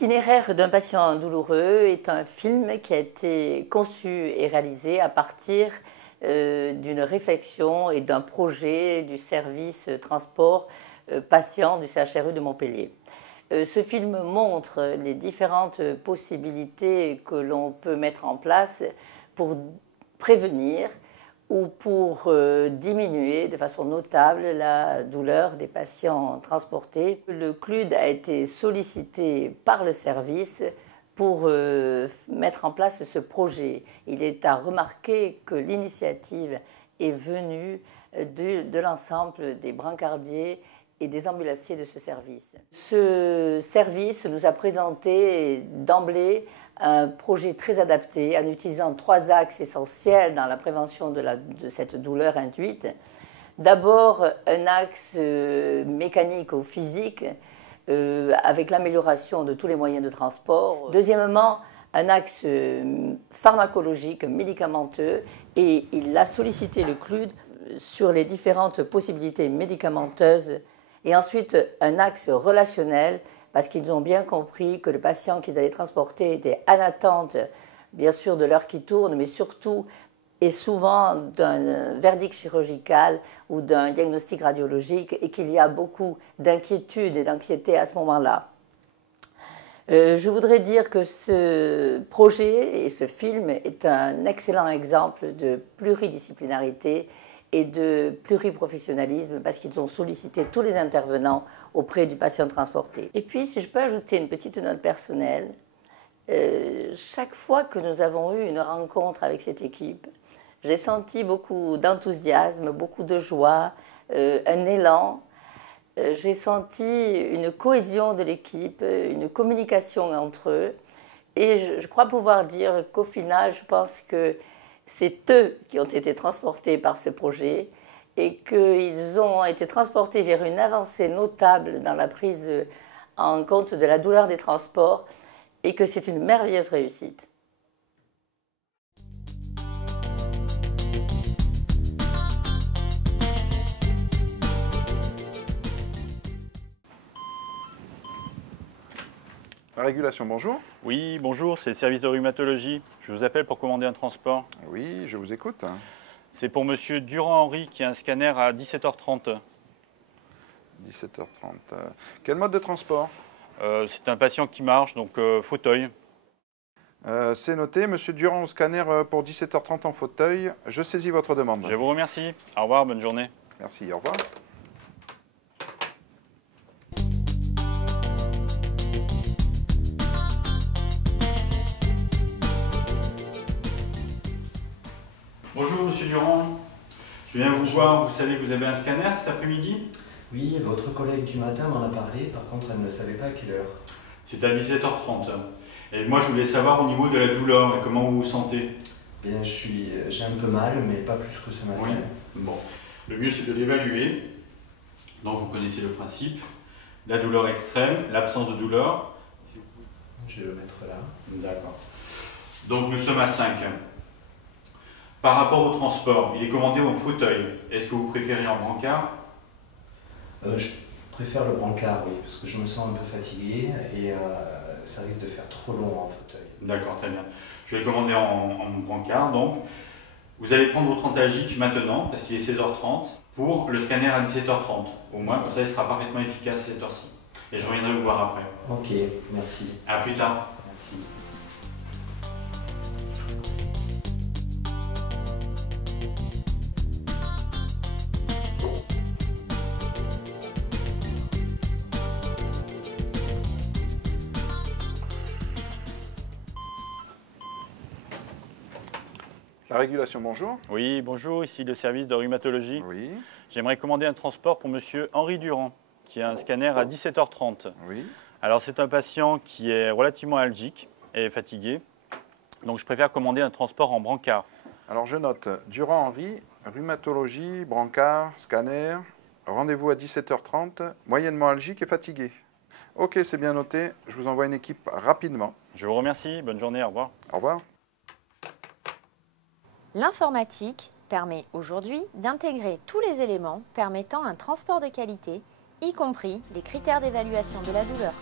L'itinéraire d'un patient douloureux est un film qui a été conçu et réalisé à partir d'une réflexion et d'un projet du service transport patient du CHRU de Montpellier. Ce film montre les différentes possibilités que l'on peut mettre en place pour prévenir ou pour diminuer de façon notable la douleur des patients transportés. Le CLUD a été sollicité par le service pour mettre en place ce projet. Il est à remarquer que l'initiative est venue de l'ensemble des brancardiers et des ambulanciers de ce service. Ce service nous a présenté d'emblée un projet très adapté en utilisant 3 axes essentiels dans la prévention de cette douleur induite. D'abord, un axe mécanique ou physique avec l'amélioration de tous les moyens de transport. Deuxièmement, un axe pharmacologique, médicamenteux, et il a sollicité le CLUD sur les différentes possibilités médicamenteuses. Et ensuite, un axe relationnel, parce qu'ils ont bien compris que le patient qu'ils allaient transporter était en attente, bien sûr, de l'heure qui tourne, mais surtout et souvent d'un verdict chirurgical ou d'un diagnostic radiologique, et qu'il y a beaucoup d'inquiétude et d'anxiété à ce moment-là. Je voudrais dire que ce projet et ce film est un excellent exemple de pluridisciplinarité et de pluriprofessionnalisme, parce qu'ils ont sollicité tous les intervenants auprès du patient transporté. Et puis, si je peux ajouter une petite note personnelle, chaque fois que nous avons eu une rencontre avec cette équipe, j'ai senti beaucoup d'enthousiasme, beaucoup de joie, un élan. J'ai senti une cohésion de l'équipe, une communication entre eux. Et je crois pouvoir dire qu'au final, je pense que c'est eux qui ont été transportés par ce projet et qu'ils ont été transportés vers une avancée notable dans la prise en compte de la douleur des transports, et que c'est une merveilleuse réussite. La régulation, bonjour. Oui, bonjour, c'est le service de rhumatologie. Je vous appelle pour commander un transport. Oui, je vous écoute. C'est pour monsieur Durand-Henri qui a un scanner à 17h30. 17h30. Quel mode de transport? C'est un patient qui marche, donc fauteuil. C'est noté. Monsieur Durand au scanner pour 17h30 en fauteuil. Je saisis votre demande. Je vous remercie. Au revoir, bonne journée. Merci, au revoir. Bonjour monsieur Durand. Je viens vous voir, vous savez que vous avez un scanner cet après-midi? Oui, votre collègue du matin m'en a parlé, par contre elle ne savait pas à quelle heure. C'est à 17h30. Et moi je voulais savoir au niveau de la douleur et comment vous vous sentez. Bien, j'ai un peu mal, mais pas plus que ce matin. Oui. Bon. Le mieux c'est de l'évaluer. Donc vous connaissez le principe. La douleur extrême, l'absence de douleur. Je vais le mettre là. D'accord. Donc nous sommes à 5. Par rapport au transport, il est commandé en fauteuil. Est-ce que vous préférez en brancard? Je préfère le brancard, oui, parce que je me sens un peu fatigué et ça risque de faire trop long en fauteuil. D'accord, très bien. Je vais commander en brancard. Donc, vous allez prendre votre antalgique maintenant, parce qu'il est 16h30, pour le scanner à 17h30. Au moins, comme ça, il sera parfaitement efficace à cette heure-ci. Et je reviendrai vous voir après. Ok, merci. À plus tard. Merci. La régulation, bonjour. Oui, bonjour, ici le service de rhumatologie. Oui, J'aimerais commander un transport pour monsieur Henri Durand, qui a un scanner à 17h30. oui. Alors, c'est un patient qui est relativement algique et fatigué. Donc, je préfère commander un transport en brancard. Alors je note, Durand-Henri, rhumatologie, brancard, scanner, rendez-vous à 17h30, moyennement algique et fatigué. Ok, c'est bien noté, je vous envoie une équipe rapidement. Je vous remercie, bonne journée, au revoir. Au revoir. L'informatique permet aujourd'hui d'intégrer tous les éléments permettant un transport de qualité, y compris les critères d'évaluation de la douleur.